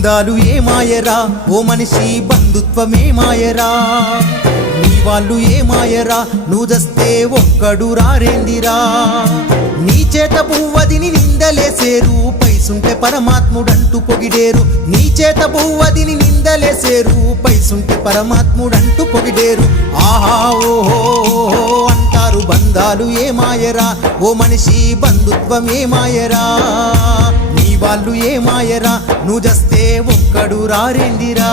బంధాలు ఏమాయరా ఓ మనిషి బంధుత్వమే మాయరా నీ వాళ్ళు ఏమాయరా నువ్వు దస్తే ఒక్కడు రారేందిరా నీ చేత పువ్వదిని నిందలేసేరు పైసుంటే పరమాత్ముడంటూ పొగిడేరు నీ చేత పువ్వదిని నిందలేసేరు పైసుంటే పరమాత్ముడంటూ పొగిడేరు ఆహా ఓహో అంటారు బంధాలు ఏమాయరా ఓ మనిషి బంధుత్వం ఏమాయరా నీ వాళ్ళు ఏమాయరా నువ్వు జస్తే ఒక్కడు రారేందిరా